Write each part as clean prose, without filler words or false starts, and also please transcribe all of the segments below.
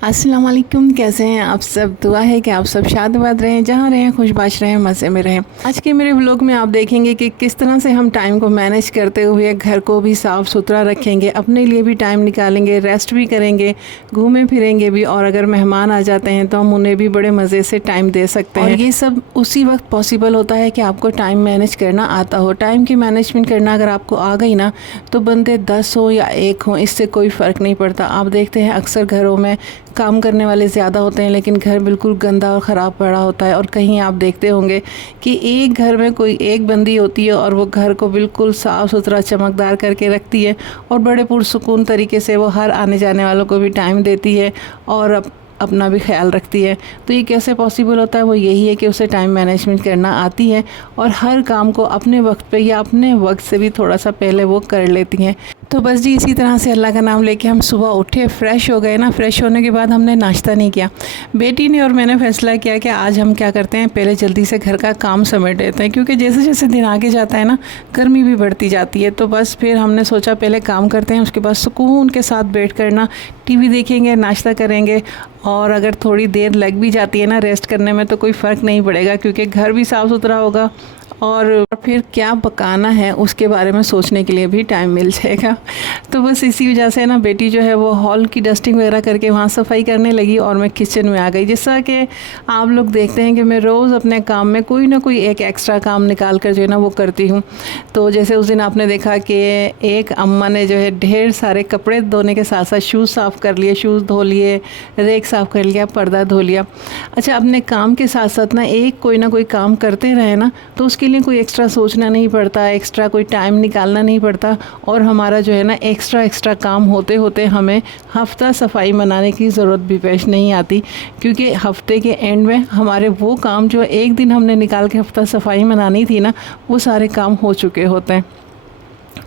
अस्सलाम वालेकुम। कैसे हैं आप सब? दुआ है कि आप सब शादबाद रहें, जहाँ रहें खुशबाश रहें, मज़े में रहें। आज के मेरे व्लॉग में आप देखेंगे कि किस तरह से हम टाइम को मैनेज करते हुए घर को भी साफ़ सुथरा रखेंगे, अपने लिए भी टाइम निकालेंगे, रेस्ट भी करेंगे, घूमें फिरेंगे भी, और अगर मेहमान आ जाते हैं तो हम उन्हें भी बड़े मज़े से टाइम दे सकते हैं। और ये सब उसी वक्त पॉसिबल होता है कि आपको टाइम मैनेज करना आता हो। टाइम की मैनेजमेंट करना अगर आपको आ गई ना, तो बंदे 10 हो या 1 हो, इससे कोई फ़र्क नहीं पड़ता। आप देखते हैं अक्सर घरों में काम करने वाले ज़्यादा होते हैं, लेकिन घर बिल्कुल गंदा और ख़राब पड़ा होता है। और कहीं आप देखते होंगे कि एक घर में कोई एक बंदी होती है और वो घर को बिल्कुल साफ़ सुथरा चमकदार करके रखती है, और बड़े पुरसुकून तरीके से वो हर आने जाने वालों को भी टाइम देती है और अपना भी ख्याल रखती है। तो ये कैसे पॉसिबल होता है? वो यही है कि उसे टाइम मैनेजमेंट करना आती है और हर काम को अपने वक्त पे या अपने वक्त से भी थोड़ा सा पहले वो कर लेती हैं। तो बस जी, इसी तरह से अल्लाह का नाम लेके हम सुबह उठे, फ्रेश हो गए ना। फ्रेश होने के बाद हमने नाश्ता नहीं किया। बेटी ने और मैंने फ़ैसला किया कि आज हम क्या करते हैं, पहले जल्दी से घर का काम समेट देते हैं, क्योंकि जैसे जैसे दिन आगे जाता है ना, गर्मी भी बढ़ती जाती है। तो बस फिर हमने सोचा पहले काम करते हैं, उसके बाद सुकून के साथ बैठ कर ना टीवी देखेंगे, नाश्ता करेंगे। और अगर थोड़ी देर लग भी जाती है ना रेस्ट करने में, तो कोई फ़र्क नहीं पड़ेगा, क्योंकि घर भी साफ़ सुथरा होगा और फिर क्या पकाना है उसके बारे में सोचने के लिए भी टाइम मिल जाएगा। तो बस इसी वजह से ना बेटी जो है वो हॉल की डस्टिंग वगैरह करके वहाँ सफाई करने लगी और मैं किचन में आ गई। जैसा कि आप लोग देखते हैं कि मैं रोज़ अपने काम में कोई ना कोई एक एक्स्ट्रा काम निकाल कर जो है ना वो करती हूँ। तो जैसे उस दिन आपने देखा कि एक अम्मा ने जो है ढेर सारे कपड़े धोने के साथ साथ शूज़ साफ़ कर लिए, शूज़ धो लिए, रेक साफ़ कर लिया, पर्दा धो लिया। अच्छा, अपने काम के साथ साथ ना कोई ना कोई काम करते रहे ना, तो उसके लिए कोई एक्स्ट्रा सोचना नहीं पड़ता, एक्स्ट्रा कोई टाइम निकालना नहीं पड़ता। और हमारा जो है ना एक्स्ट्रा काम होते होते हमें हफ्ता सफाई मनाने की ज़रूरत भी पेश नहीं आती, क्योंकि हफ्ते के एंड में हमारे वो काम जो एक दिन हमने निकाल के हफ्ता सफाई मनानी थी ना, वो सारे काम हो चुके होते हैं।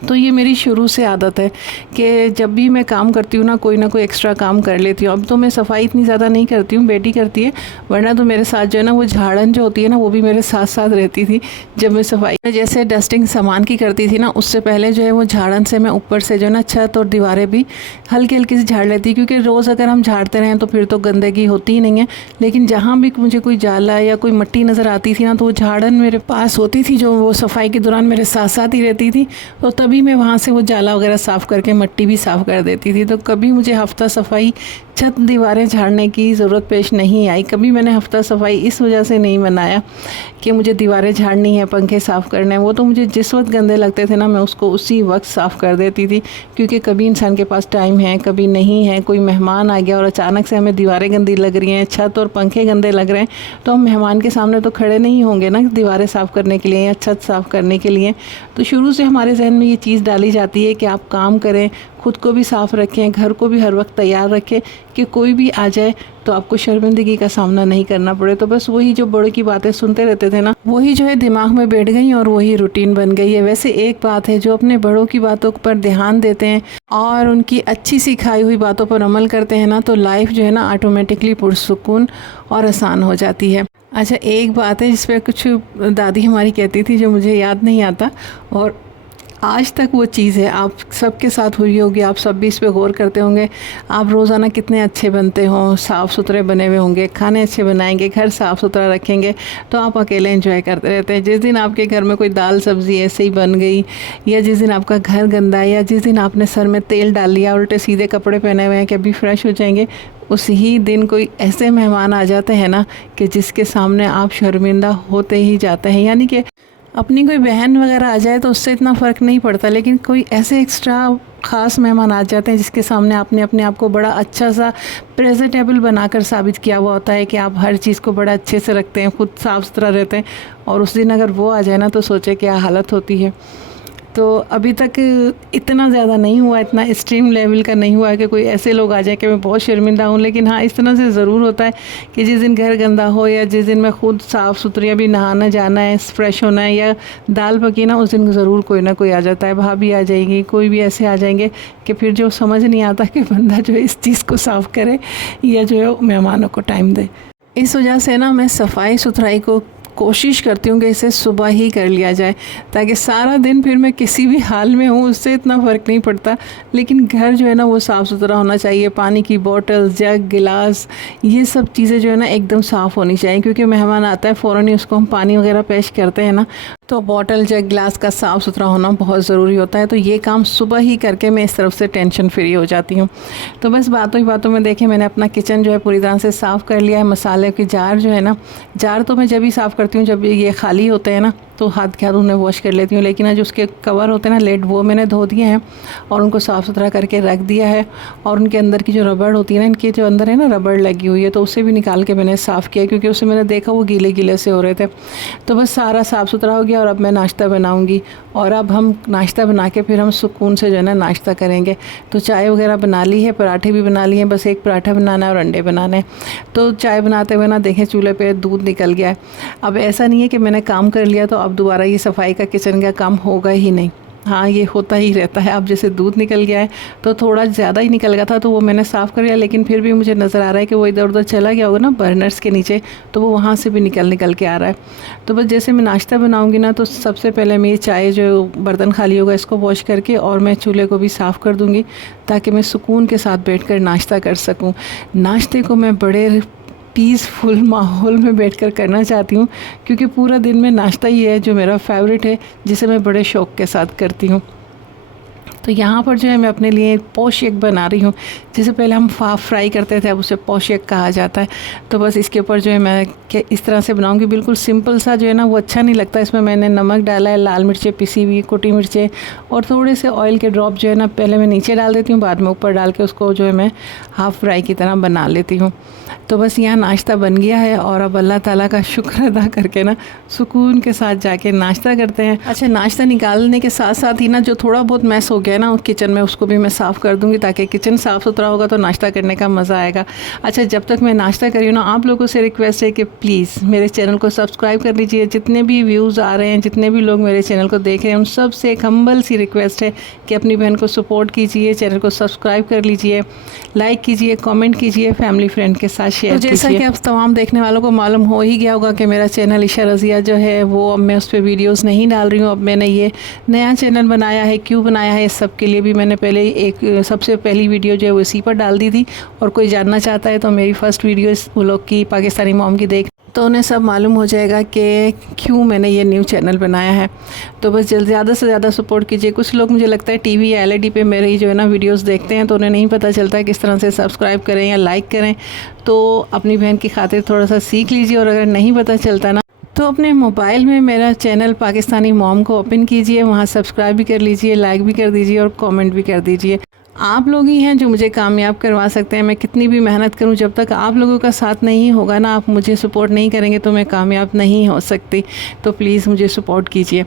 तो ये मेरी शुरू से आदत है कि जब भी मैं काम करती हूँ ना कोई एक्स्ट्रा काम कर लेती हूँ। अब तो मैं सफाई इतनी ज़्यादा नहीं करती हूँ, बेटी करती है, वरना तो मेरे साथ जो है ना वो झाड़न जो होती है ना, वो भी मेरे साथ साथ रहती थी। जब मैं सफाई जैसे डस्टिंग सामान की करती थी ना, उससे पहले जो है वो झाड़न से मैं ऊपर से जो है ना छत और दीवारें भी हल्की हल्की से झाड़ लेती, क्योंकि रोज़ अगर हम झाड़ते रहें तो फिर तो गंदगी होती ही नहीं है। लेकिन जहाँ भी मुझे कोई जाला या कोई मिट्टी नज़र आती थी ना, तो वो झाड़न मेरे पास होती थी, जो वो सफाई के दौरान मेरे साथ साथ ही रहती थी। तो तभी मैं वहाँ से वो जाला वगैरह साफ़ करके मिट्टी भी साफ़ कर देती थी। तो कभी मुझे हफ्ता सफाई छत दीवारें झाड़ने की ज़रूरत पेश नहीं आई। कभी मैंने हफ्ता सफाई इस वजह से नहीं मनाया कि मुझे दीवारें झाड़नी है, पंखे साफ़ करने हैं। वो तो मुझे जिस वक्त गंदे लगते थे ना, मैं उसको उसी वक्त साफ़ कर देती थी, क्योंकि कभी इंसान के पास टाइम है, कभी नहीं है। कोई मेहमान आ गया और अचानक से हमें दीवारें गंदी लग रही हैं, छत और पंखे गंदे लग रहे हैं, तो हम मेहमान के सामने तो खड़े नहीं होंगे ना दीवारें साफ़ करने के लिए या छत साफ़ करने के लिए। तो शुरू से हमारे जहन में ये चीज़ डाली जाती है कि आप काम करें, खुद को भी साफ़ रखें, घर को भी हर वक्त तैयार रखें कि कोई भी आ जाए तो आपको शर्मिंदगी का सामना नहीं करना पड़े। तो बस वही जो बड़ों की बातें सुनते रहते थे ना, वही जो है दिमाग में बैठ गई और वही रूटीन बन गई है। वैसे एक बात है, जो अपने बड़ों की बातों पर ध्यान देते हैं और उनकी अच्छी सिखाई हुई बातों पर अमल करते हैं ना, तो लाइफ जो है ना ऑटोमेटिकली पुरसुकून और आसान हो जाती है। अच्छा, एक बात है जिस पर कुछ दादी हमारी कहती थी, जो मुझे याद नहीं आता, और आज तक वो चीज़ है, आप सबके साथ हुई होगी, आप सब भी इस पे गौर करते होंगे। आप रोज़ाना कितने अच्छे बनते हो, साफ़ सुथरे बने हुए होंगे, खाने अच्छे बनाएंगे, घर साफ़ सुथरा रखेंगे, तो आप अकेले एंजॉय करते रहते हैं। जिस दिन आपके घर में कोई दाल सब्ज़ी ऐसे ही बन गई, या जिस दिन आपका घर गंदा है, या जिस दिन आपने सर में तेल डाल लिया, उल्टे सीधे कपड़े पहने हुए हैं कि अभी फ्रेश हो जाएंगे, उस ही दिन कोई ऐसे मेहमान आ जाते हैं ना कि जिसके सामने आप शर्मिंदा होते ही जाते हैं। यानी कि अपनी कोई बहन वगैरह आ जाए तो उससे इतना फ़र्क नहीं पड़ता, लेकिन कोई ऐसे एक्स्ट्रा ख़ास मेहमान आ जाते हैं जिसके सामने आपने अपने आप को बड़ा अच्छा सा प्रेजेंटेबल बनाकर साबित किया हुआ होता है कि आप हर चीज़ को बड़ा अच्छे से रखते हैं, खुद साफ़ सुथरा रहते हैं, और उस दिन अगर वो आ जाए ना, तो सोचे क्या हालत होती है। तो अभी तक इतना ज़्यादा नहीं हुआ, इतना एक्सट्रीम लेवल का नहीं हुआ कि कोई ऐसे लोग आ जाए कि मैं बहुत शर्मिंदा हूँ। लेकिन हाँ, इस तरह से ज़रूर होता है कि जिस दिन घर गंदा हो, या जिस दिन मैं खुद साफ़ सुथरी अभी नहाना जाना है, फ्रेश होना है, या दाल पकी ना, उस दिन ज़रूर कोई ना कोई आ जाता है। भाभी आ जाएगी, कोई भी ऐसे आ जाएंगे कि फिर जो समझ नहीं आता कि बंदा जो है इस चीज़ को साफ़ करे या जो है मेहमानों को टाइम दे। इस वजह से ना मैं सफाई सुथराई को कोशिश करती हूँ कि इसे सुबह ही कर लिया जाए, ताकि सारा दिन फिर मैं किसी भी हाल में हूँ उससे इतना फ़र्क नहीं पड़ता। लेकिन घर जो है ना वो साफ़ सुथरा होना चाहिए, पानी की बोतल, जग, गिलास, ये सब चीज़ें जो है ना एकदम साफ़ होनी चाहिए, क्योंकि मेहमान आता है फ़ौरन ही उसको हम पानी वगैरह पेश करते हैं ना, तो बॉटल, जग, गिलास का साफ़ सुथरा होना बहुत ज़रूरी होता है। तो ये काम सुबह ही करके मैं इस तरफ से टेंशन फ्री हो जाती हूँ। तो बस बातों ही बातों में देखें, मैंने अपना किचन जो है पूरी तरह से साफ़ कर लिया है। मसाले के जार जो है ना, जार तो मैं जब भी साफ़ करती हूँ जब ये खाली होते हैं ना, तो हाथ के हाथ उन्हें वॉश कर लेती हूँ। लेकिन आज उसके कवर होते हैं ना, लेड, वो मैंने धो दिए हैं और उनको साफ़ सुथरा करके रख दिया है। और उनके अंदर की जो रबड़ होती है ना, इनके जो अंदर है ना रबड़ लगी हुई है, तो उसे भी निकाल के मैंने साफ़ किया, क्योंकि उसे मैंने देखा वो गीले गीले से हो रहे थे। तो बस सारा साफ़ सुथरा हो गया और अब मैं नाश्ता बनाऊँगी। और अब हम नाश्ता बना के फिर हम सुकून से जो है ना नाश्ता करेंगे। तो चाय वगैरह बना ली है, पराठे भी बना लिए हैं, बस एक पराठा बनाना है और अंडे बनाने हैं। तो चाय बनाते हुए ना देखें चूल्हे पे दूध निकल गया है। अब ऐसा नहीं है कि मैंने काम कर लिया तो अब दोबारा ये सफाई का, किचन का काम होगा ही नहीं। हाँ, ये होता ही रहता है। अब जैसे दूध निकल गया है तो थोड़ा ज़्यादा ही निकल गया था, तो वो मैंने साफ़ कर लिया, लेकिन फिर भी मुझे नज़र आ रहा है कि वो इधर उधर चला गया होगा ना बर्नर्स के नीचे, तो वो वहाँ से भी निकल के आ रहा है। तो बस जैसे मैं नाश्ता बनाऊँगी ना, तो सबसे पहले मैं ये चाय जो बर्तन खाली होगा इसको वॉश करके और मैं चूल्हे को भी साफ़ कर दूँगी, ताकि मैं सुकून के साथ बैठ कर नाश्ता कर सकूँ। नाश्ते को मैं बड़े पीसफुल माहौल में बैठकर करना चाहती हूँ, क्योंकि पूरा दिन में नाश्ता ही है जो मेरा फेवरेट है, जिसे मैं बड़े शौक़ के साथ करती हूँ। तो यहाँ पर जो है मैं अपने लिए पोश एग बना रही हूँ, जिसे पहले हम फ्राई करते थे, अब उसे पोश एग कहा जाता है। तो बस इसके ऊपर जो है मैं इस तरह से बनाऊँगी, बिल्कुल सिंपल सा जो है ना, वो अच्छा नहीं लगता। इसमें मैंने नमक डाला है, लाल मिर्चें पिसी हुई, कुटी मिर्चें और थोड़े से ऑयल के ड्रॉप जो है ना, पहले मैं नीचे डाल देती हूँ, बाद में ऊपर डाल के उसको जो है मैं हाफ़ फ्राई की तरह बना लेती हूँ। तो बस यहाँ नाश्ता बन गया है और अब अल्लाह ताला का शुक्र अदा करके ना सुकून के साथ जाके नाश्ता करते हैं। अच्छा, नाश्ता निकालने के साथ साथ ही ना जो थोड़ा बहुत मैस हो गया ना किचन में, उसको भी मैं साफ़ कर दूँगी, ताकि किचन साफ़ सुथरा होगा तो नाश्ता करने का मज़ा आएगा। अच्छा, जब तक मैं नाश्ता कर रही हूँ ना, आप लोगों से रिक्वेस्ट है कि प्लीज़ मेरे चैनल को सब्सक्राइब कर लीजिए। जितने भी व्यूज़ आ रहे हैं, जितने भी लोग मेरे चैनल को देख रहे हैं, उन सब से एक हम्बल सी रिक्वेस्ट है कि अपनी बहन को सपोर्ट कीजिए, चैनल को सब्सक्राइब कर लीजिए, लाइक कीजिए, कमेंट कीजिए, फैमिली फ्रेंड के साथ शेयर कीजिए। जैसा कि अब तमाम देखने वालों को मालूम हो ही गया होगा कि मेरा चैनल ईशा रज़िया जो है वो अब मैं उस पर वीडियोस नहीं डाल रही हूँ। अब मैंने ये नया चैनल बनाया है। क्यों बनाया है, इस सब के लिए भी मैंने पहले एक सबसे पहली वीडियो जो है वो इसी पर डाल दी थी, और कोई जानना चाहता है तो मेरी फ़र्स्ट वीडियो इस व्लॉग की, पाकिस्तानी मॉम की, देख तो उन्हें सब मालूम हो जाएगा कि क्यों मैंने ये न्यू चैनल बनाया है। तो बस ज़्यादा से ज़्यादा सपोर्ट कीजिए। कुछ लोग मुझे लगता है टीवी या एलईडी पे मेरे जो है ना वीडियोस देखते हैं, तो उन्हें नहीं पता चलता है किस तरह से सब्सक्राइब करें या लाइक करें। तो अपनी बहन की खातिर थोड़ा सा सीख लीजिए, और अगर नहीं पता चलता ना, तो अपने मोबाइल में मेरा चैनल पाकिस्तानी मॉम को ओपन कीजिए, वहाँ सब्सक्राइब भी कर लीजिए, लाइक भी कर दीजिए और कमेंट भी कर दीजिए। आप लोग ही हैं जो मुझे कामयाब करवा सकते हैं। मैं कितनी भी मेहनत करूं, जब तक आप लोगों का साथ नहीं होगा ना, आप मुझे सपोर्ट नहीं करेंगे, तो मैं कामयाब नहीं हो सकती। तो प्लीज़ मुझे सपोर्ट कीजिए।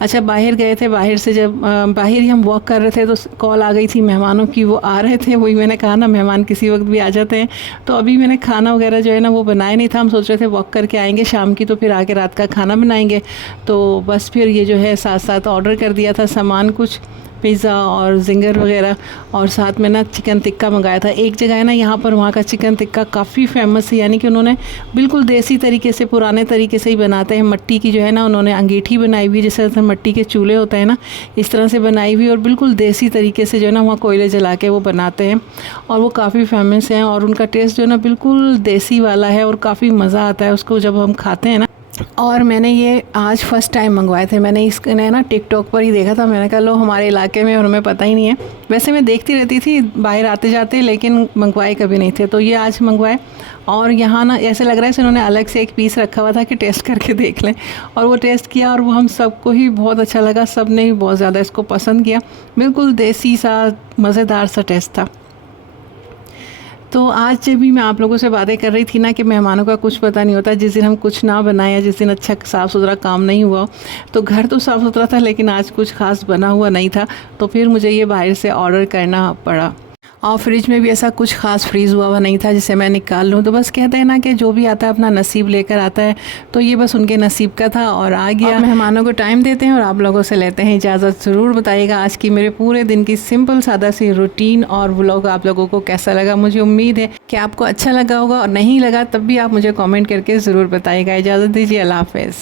अच्छा, बाहर गए थे, बाहर से जब बाहर ही हम वॉक कर रहे थे तो कॉल आ गई थी मेहमानों की, वो आ रहे थे। वही मैंने कहा ना, मेहमान किसी वक्त भी आ जाते हैं। तो अभी मैंने खाना वगैरह जो है ना वो बनाया नहीं था, हम सोच रहे थे वॉक करके आएँगे शाम की, तो फिर आके रात का खाना बनाएँगे। तो बस फिर ये जो है साथ साथ ऑर्डर कर दिया था सामान, कुछ पिज़्ज़ा और जिंगर वगैरह, और साथ में ना चिकन टिक्का मंगाया था। एक जगह है ना यहाँ पर, वहाँ का चिकन टिक्का काफ़ी फेमस है, यानी कि उन्होंने बिल्कुल देसी तरीके से, पुराने तरीके से ही बनाते हैं। मिट्टी की जो है ना उन्होंने अंगीठी बनाई हुई, जैसे मिट्टी के चूल्हे होते हैं ना, इस तरह से बनाई हुई, और बिल्कुल देसी तरीके से जो है ना वहाँ कोयले जला के वो बनाते हैं, और वो काफ़ी फेमस हैं। और उनका टेस्ट जो है ना बिल्कुल देसी वाला है, और काफ़ी मज़ा आता है उसको जब हम खाते हैं ना। और मैंने ये आज फ़र्स्ट टाइम मंगवाए थे। मैंने इसने ना टिकटॉक पर ही देखा था। मैंने कहा लो, हमारे इलाके में और हमें पता ही नहीं है। वैसे मैं देखती रहती थी बाहर आते जाते, लेकिन मंगवाए कभी नहीं थे। तो ये आज मंगवाए, और यहाँ ना ऐसे लग रहा है इन्होंने अलग से एक पीस रखा हुआ था कि टेस्ट करके देख लें, और वो टेस्ट किया, और वो हम सबको ही बहुत अच्छा लगा। सब ने ही बहुत ज़्यादा इसको पसंद किया। बिल्कुल देसी सा मज़ेदार सा टेस्ट था। तो आज जब भी मैं आप लोगों से बातें कर रही थी ना कि मेहमानों का कुछ पता नहीं होता, जिस दिन हम कुछ ना बनाए या जिस दिन अच्छा साफ़ सुथरा काम नहीं हुआ, तो घर तो साफ़ सुथरा था लेकिन आज कुछ खास बना हुआ नहीं था, तो फिर मुझे ये बाहर से ऑर्डर करना पड़ा। और फ्रिज में भी ऐसा कुछ खास फ्रीज़ हुआ नहीं था जिसे मैं निकाल लूँ। तो बस कहते हैं ना कि जो भी आता है अपना नसीब लेकर आता है, तो ये बस उनके नसीब का था और आ गया। मेहमानों को टाइम देते हैं और आप लोगों से लेते हैं इजाज़त। ज़रूर बताइएगा आज की मेरे पूरे दिन की सिंपल सादा सी रूटीन और व्लॉग आप लोगों को कैसा लगा। मुझे उम्मीद है कि आपको अच्छा लगा होगा, और नहीं लगा तब भी आप मुझे कॉमेंट करके ज़रूर बताइएगा। इजाज़त दीजिए, अल्लाह हाफ़िज़।